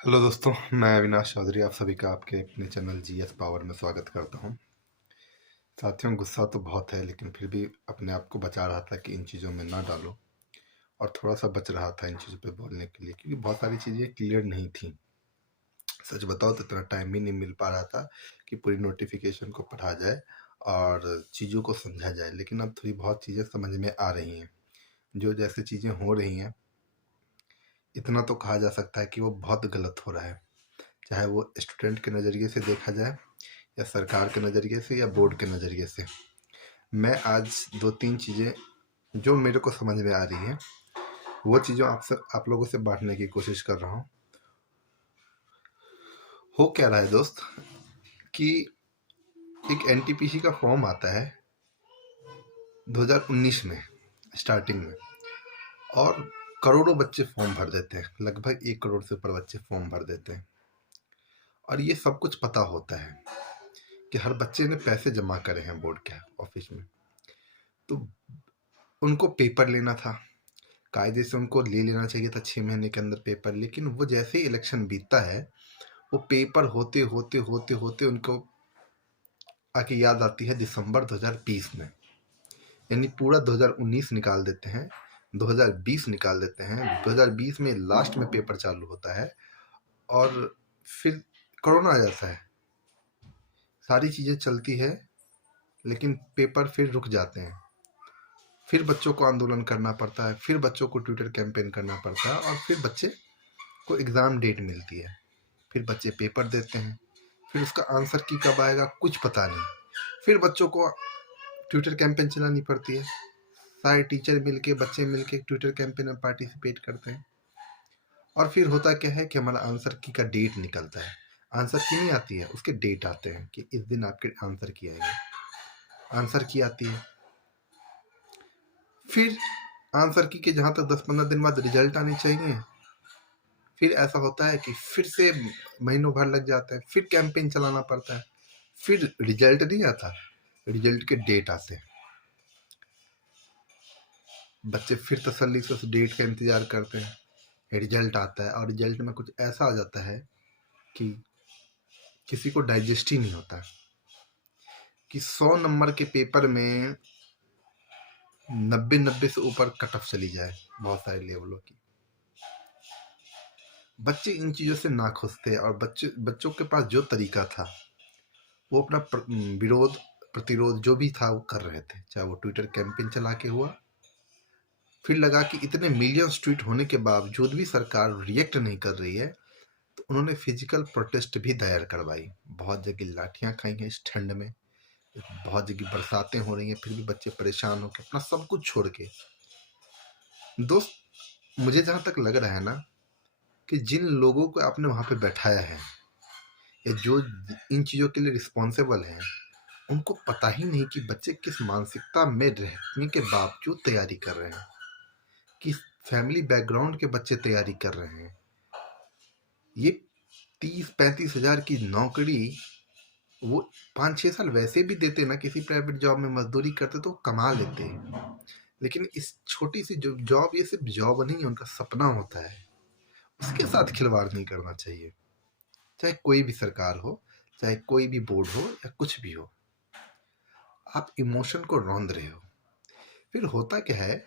Hello दोस्तों, मैं अविनाश चौधरी आप सभी का आपके अपने चैनल जीएस पावर में स्वागत करता हूं। साथियों, गुस्सा तो बहुत है लेकिन फिर भी अपने आप को बचा रहा था कि इन चीज़ों में ना डालो और थोड़ा सा बच रहा था इन चीज़ों पे बोलने के लिए, क्योंकि बहुत सारी चीज़ें क्लियर नहीं थी। सच बताओ तो इतना टाइम भी नहीं मिल पा रहा था कि पूरी नोटिफिकेशन को पढ़ा जाए और चीज़ों को समझा जाए। लेकिन अब थोड़ी बहुत चीज़ें समझ में आ रही हैं। जो जैसे चीज़ें हो रही हैं, इतना तो कहा जा सकता है कि वो बहुत गलत हो रहा है, चाहे वो स्टूडेंट के नज़रिए से देखा जाए या सरकार के नज़रिए से या बोर्ड के नज़रिए से। मैं आज दो तीन चीज़ें जो मेरे को समझ में आ रही हैं, वो चीज़ों आप लोगों से बांटने की कोशिश कर रहा हूँ। हो क्या रहा है दोस्त कि एक एनटीपीसी का फॉर्म आता है 2019 में स्टार्टिंग में, और करोड़ों बच्चे फॉर्म भर देते हैं। लगभग 1 करोड़ से ऊपर बच्चे फॉर्म भर देते हैं और ये सब कुछ पता होता है कि हर बच्चे ने पैसे जमा करे हैं बोर्ड के ऑफिस में। तो उनको पेपर लेना था, कायदे से उनको ले लेना चाहिए था 6 महीने के अंदर पेपर। लेकिन वो जैसे ही इलेक्शन बीतता है, वो पेपर होते होते होते होते उनको आके याद आती है दिसंबर 2020 में, यानी पूरा 2019 निकाल देते हैं, 2020 निकाल देते हैं। 2020 में लास्ट में पेपर चालू होता है और फिर कोरोना आ जाता है। सारी चीज़ें चलती है लेकिन पेपर फिर रुक जाते हैं। फिर बच्चों को आंदोलन करना पड़ता है, फिर बच्चों को ट्विटर कैंपेन करना पड़ता है और फिर बच्चे को एग्ज़ाम डेट मिलती है। फिर बच्चे पेपर देते हैं, फिर उसका आंसर की कब आएगा कुछ पता नहीं। फिर बच्चों को ट्विटर कैंपेन चलानी पड़ती है। सारे टीचर मिलके, बच्चे मिलके ट्विटर कैंपेन में पार्टिसिपेट करते हैं। और फिर होता क्या है कि हमारा आंसर की का डेट निकलता है। आंसर की नहीं आती है, उसके डेट आते हैं कि इस दिन आपके आंसर की आएगी। आंसर की आती है, फिर आंसर की के जहाँ तक 10-15 दिन बाद रिजल्ट आने चाहिए, फिर ऐसा होता है कि फिर से महीनों भर लग जाते हैं, फिर कैंपेन चलाना पड़ता है, फिर रिजल्ट नहीं आता, रिजल्ट के डेट आते हैं। बच्चे फिर तसल्ली से उस डेट का इंतज़ार करते हैं। रिजल्ट आता है और रिजल्ट में कुछ ऐसा आ जाता है कि किसी को डाइजेस्ट ही नहीं होता कि 100 नंबर के पेपर में 90 से ऊपर कट ऑफ चली जाए बहुत सारे लेवलों की। बच्चे इन चीज़ों से नाखुश थे और बच्चों के पास जो तरीका था वो अपना विरोध प्रतिरोध जो भी था वो कर रहे थे, चाहे वो ट्विटर कैंपेन चला के हुआ। फिर लगा कि इतने मिलियंस ट्वीट होने के बावजूद भी सरकार रिएक्ट नहीं कर रही है, तो उन्होंने फिजिकल प्रोटेस्ट भी दायर करवाई। बहुत जगह लाठियां खाई हैं इस ठंड में, बहुत जगह बरसातें हो रही हैं, फिर भी बच्चे परेशान होकर अपना सब कुछ छोड़ के। दोस्त, मुझे जहाँ तक लग रहा है ना कि जिन लोगों को आपने वहाँ पे बैठाया है या जो इन चीज़ों के लिए रिस्पॉन्सिबल हैं, उनको पता ही नहीं कि बच्चे किस मानसिकता में रहने के बावजूद तैयारी कर रहे हैं, किस फैमिली बैकग्राउंड के बच्चे तैयारी कर रहे हैं। ये 30-35 हज़ार की नौकरी वो 5-6 साल वैसे भी देते ना, किसी प्राइवेट जॉब में मजदूरी करते तो कमा लेते। लेकिन इस छोटी सी जो जॉब, ये सिर्फ जॉब नहीं है, उनका सपना होता है। उसके साथ खिलवाड़ नहीं करना चाहिए, चाहे कोई भी सरकार हो, चाहे कोई भी बोर्ड हो या कुछ भी हो। आप इमोशन को रौंद रहे हो। फिर होता क्या है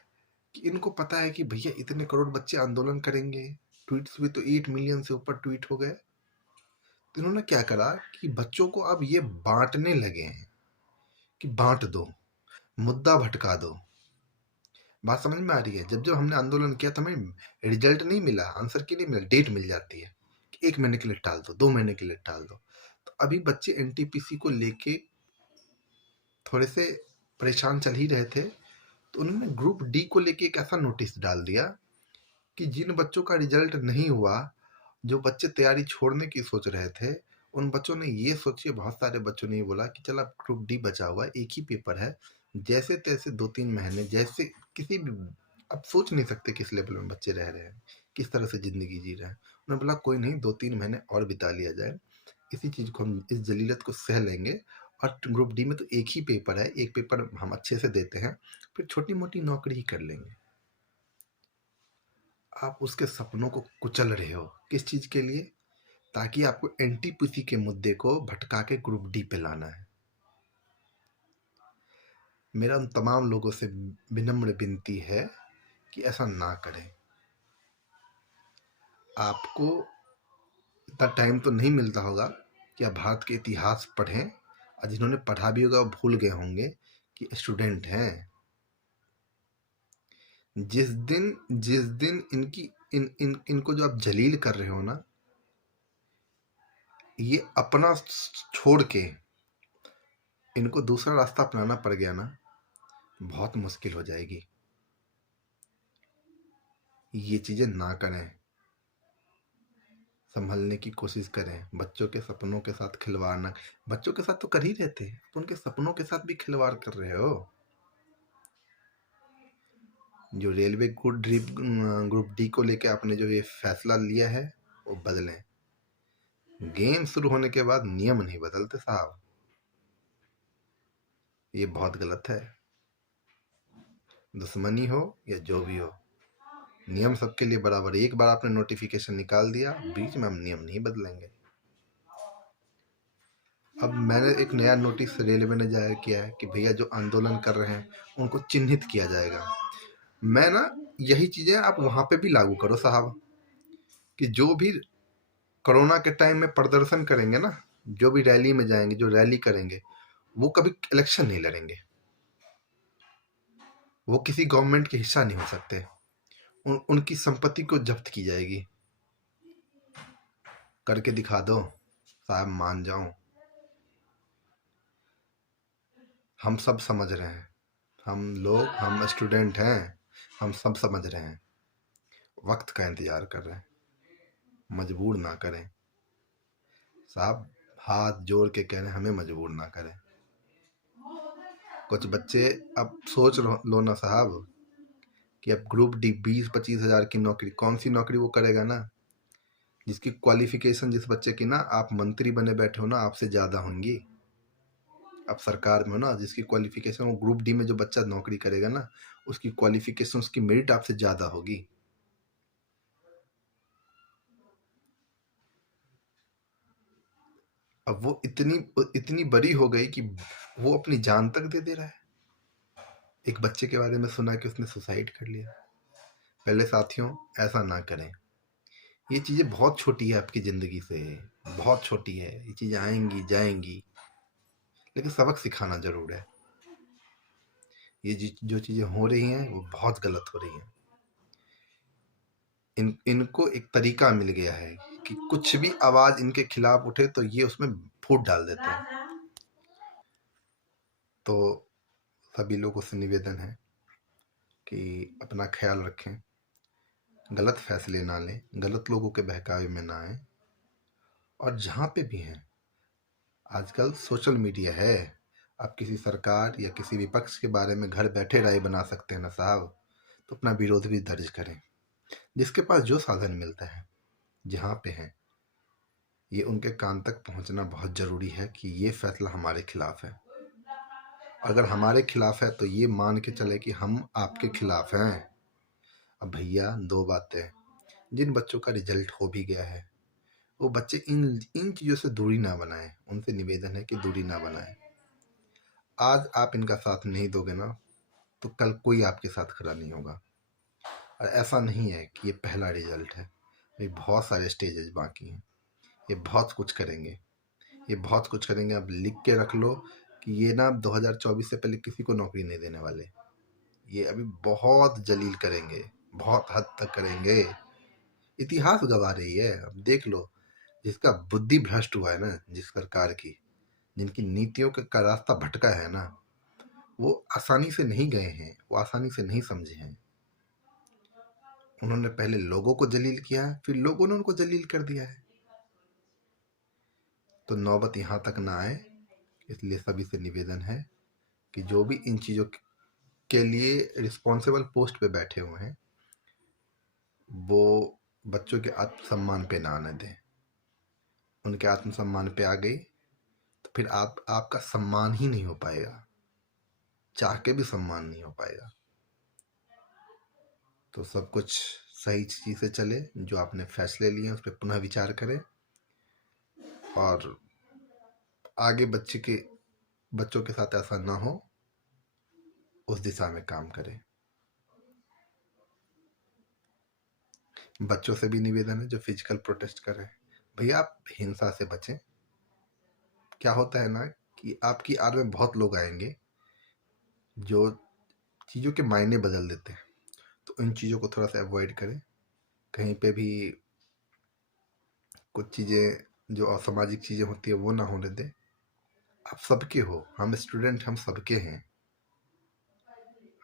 कि इनको पता है कि भैया इतने करोड़ बच्चे आंदोलन करेंगे, ट्वीट्स भी तो 8 मिलियन से ऊपर ट्वीट हो गए। तो इन्होंने क्या करा कि बच्चों को अब ये बांटने लगे हैं कि बांट दो, मुद्दा भटका दो। बात समझ में आ रही है? जब जब हमने आंदोलन किया तो हमें रिजल्ट नहीं मिला, आंसर की नहीं मिला, डेट मिल जाती है कि 1 महीने के लिए टाल दो, 2 महीने के लिए टाल दो। तो अभी बच्चे एनटीपीसी को लेके थोड़े से परेशान चल ही रहे थे, तो उन्होंने ग्रुप डी को लेके एक ऐसा नोटिस डाल दिया कि जिन बच्चों का रिजल्ट नहीं हुआ, जो बच्चे तैयारी छोड़ने की सोच रहे थे, उन बच्चों ने ये सोचिए, बहुत सारे बच्चों ने ये बोला कि चल अब ग्रुप डी बचा हुआ है, एक ही पेपर है, जैसे तैसे 2-3 महीने, जैसे किसी भी, अब सोच नहीं सकते किस लेवल में बच्चे रह रहे हैं, किस तरह से ज़िंदगी जी रहे हैं। उन्होंने बोला कोई नहीं, 2-3 महीने और बिता लिया जाए, इसी चीज़ को हम, इस जलीलत को सह लेंगे। और ग्रुप डी में तो एक ही पेपर है, एक पेपर हम अच्छे से देते हैं, फिर छोटी मोटी नौकरी ही कर लेंगे। आप उसके सपनों को कुचल रहे हो। किस चीज़ के लिए? ताकि आपको एनटीपीसी के मुद्दे को भटका के ग्रुप डी पे लाना है। मेरा उन तमाम लोगों से विनम्र विनती है कि ऐसा ना करें। आपको इतना टाइम तो नहीं मिलता होगा कि आप भारत के इतिहास पढ़ें, और जिन्होंने पढ़ा भी होगा वो भूल गए होंगे कि स्टूडेंट हैं। जिस दिन इनको जो आप जलील कर रहे हो ना, ये अपना छोड़ के इनको दूसरा रास्ता अपनाना पड़ गया ना, बहुत मुश्किल हो जाएगी। ये चीजें ना करें, संभलने की कोशिश करें। बच्चों के सपनों के साथ खिलवाड़ ना, बच्चों के साथ तो कर ही रहे थे, तो उनके सपनों के साथ भी खिलवाड़ कर रहे हो। जो रेलवे ग्रुप डी को लेके आपने जो ये फैसला लिया है वो बदलें। गेम शुरू होने के बाद नियम नहीं बदलते साहब, ये बहुत गलत है। दुश्मनी हो या जो भी हो, नियम सबके लिए बराबर। एक बार आपने नोटिफिकेशन निकाल दिया, बीच में हम नियम नहीं बदलेंगे। अब मैंने एक नया नोटिस रेलवे ने जारी किया है कि भैया जो आंदोलन कर रहे हैं उनको चिन्हित किया जाएगा। मैं ना यही चीजें आप वहां पे भी लागू करो साहब, कि जो भी कोरोना के टाइम में प्रदर्शन करेंगे ना, जो भी रैली में जाएंगे, जो रैली करेंगे, वो कभी इलेक्शन नहीं लड़ेंगे, वो किसी गवर्नमेंट के हिस्सा नहीं हो सकते, उनकी संपत्ति को जब्त की जाएगी। करके दिखा दो साहब, मान जाऊं। हम सब समझ रहे हैं, हम स्टूडेंट हैं, हम सब समझ रहे हैं, वक्त का इंतजार कर रहे हैं, मजबूर ना करें साहब। हाथ जोड़ के कह रहे हैं, हमें मजबूर ना करें। कुछ बच्चे अब सोच लो ना साहब कि अब ग्रुप डी 20-25 हजार की नौकरी, कौन सी नौकरी वो करेगा ना, जिसकी क्वालिफिकेशन, जिस बच्चे की ना आप मंत्री बने बैठे हो ना, आपसे ज्यादा होंगी। आप सरकार में हो ना, जिसकी क्वालिफिकेशन, वो ग्रुप डी में जो बच्चा नौकरी करेगा ना, उसकी क्वालिफिकेशन, उसकी मेरिट आपसे ज्यादा होगी। अब वो इतनी बड़ी हो गई कि वो अपनी जान तक दे दे रहा है। एक बच्चे के बारे में सुना कि उसने सुसाइड कर लिया। पहले साथियों, ऐसा ना करें। ये चीजें बहुत छोटी है आपकी जिंदगी से, बहुत छोटी है। ये चीजें आएंगी जाएंगी, लेकिन सबक सिखाना जरूर है। ये जो चीजें हो रही हैं वो बहुत गलत हो रही हैं। इनको एक तरीका मिल गया है कि कुछ भी आवाज इनके खिलाफ उठे तो ये उसमें फूट डाल देते हैं। तो सभी लोगों से निवेदन है कि अपना ख्याल रखें, गलत फैसले ना लें, गलत लोगों के बहकावे में ना आए। और जहां पे भी हैं, आजकल सोशल मीडिया है, आप किसी सरकार या किसी विपक्ष के बारे में घर बैठे राय बना सकते हैं ना साहब। तो अपना विरोध भी दर्ज करें। जिसके पास जो साधन मिलता है, जहां पे हैं, ये उनके कान तक पहुंचना बहुत जरूरी है कि ये फैसला हमारे खिलाफ है। अगर हमारे खिलाफ है तो ये मान के चले कि हम आपके खिलाफ हैं। अब भैया, दो बातें, जिन बच्चों का रिजल्ट हो भी गया है, वो बच्चे इन चीजों से दूरी ना बनाएं। उनसे निवेदन है कि दूरी ना बनाएं। आज आप इनका साथ नहीं दोगे ना, तो कल कोई आपके साथ खड़ा नहीं होगा। और ऐसा नहीं है कि ये पहला रिजल्ट है, ये बहुत सारे स्टेजेस बाकी हैं। ये बहुत कुछ करेंगे, ये बहुत कुछ करेंगे। अब लिख के रख लो कि ये ना 2024 से पहले किसी को नौकरी नहीं देने वाले। ये अभी बहुत जलील करेंगे, बहुत हद तक करेंगे। इतिहास गवाह रही है। अब देख लो, जिसका बुद्धि भ्रष्ट हुआ है ना, जिस सरकार की, जिनकी नीतियों का रास्ता भटका है ना, वो आसानी से नहीं गए हैं, वो आसानी से नहीं समझे हैं। उन्होंने पहले लोगों को जलील किया है, फिर लोगों ने उनको जलील कर दिया है। तो नौबत यहां तक ना आए, इसलिए सभी से निवेदन है कि जो भी इन चीजों के लिए रिस्पॉन्सिबल पोस्ट पे बैठे हुए हैं, वो बच्चों के आत्मसम्मान पे ना आने दें। उनके आत्मसम्मान पे आ गई तो फिर आपका सम्मान ही नहीं हो पाएगा, चाह के भी सम्मान नहीं हो पाएगा। तो सब कुछ सही चीज से चले। जो आपने फैसले लिए हैं उस पर पुनः विचार करें, और आगे बच्चों के साथ ऐसा ना हो, उस दिशा में काम करें। बच्चों से भी निवेदन है जो फिजिकल प्रोटेस्ट कर रहे हैं, भैया आप हिंसा से बचें। क्या होता है ना कि आपकी आड़ में बहुत लोग आएंगे जो चीज़ों के मायने बदल देते हैं, तो इन चीज़ों को थोड़ा सा अवॉइड करें। कहीं पे भी कुछ चीज़ें जो असामाजिक चीज़ें होती है वो ना होने दें। आप सबके हो, हम स्टूडेंट हम सबके हैं,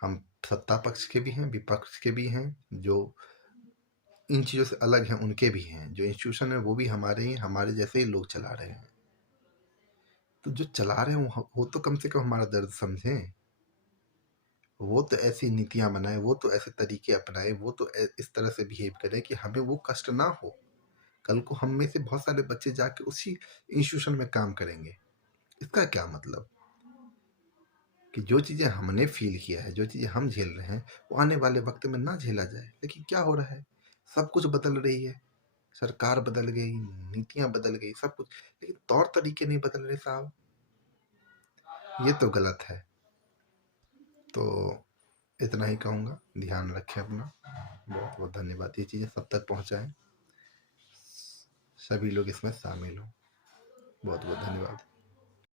हम सत्ता पक्ष के भी हैं, विपक्ष के भी हैं, जो इन चीज़ों से अलग हैं उनके भी हैं, जो इंस्टीट्यूशन है वो भी हमारे ही, हमारे जैसे ही लोग चला रहे हैं। तो जो चला रहे हैं वो तो कम से कम हमारा दर्द समझें, वो तो ऐसी नीतियां बनाए, वो तो ऐसे तरीके अपनाए, वो तो इस तरह से बिहेव करें कि हमें वो कष्ट ना हो। कल को हम में से बहुत सारे बच्चे जाके उसी इंस्टीट्यूशन में काम करेंगे। इसका क्या मतलब कि जो चीज़ें हमने फील किया है, जो चीज़ें हम झेल रहे हैं, वो आने वाले वक्त में ना झेला जाए। लेकिन क्या हो रहा है, सब कुछ बदल रही है, सरकार बदल गई, नीतियां बदल गई, सब कुछ, लेकिन तौर तरीके नहीं बदल रहे साहब। ये तो गलत है। तो इतना ही कहूँगा, ध्यान रखें अपना। बहुत बहुत धन्यवाद। ये चीज़ें सब तक पहुँचाएं, सभी लोग इसमें शामिल हों। बहुत बहुत धन्यवाद।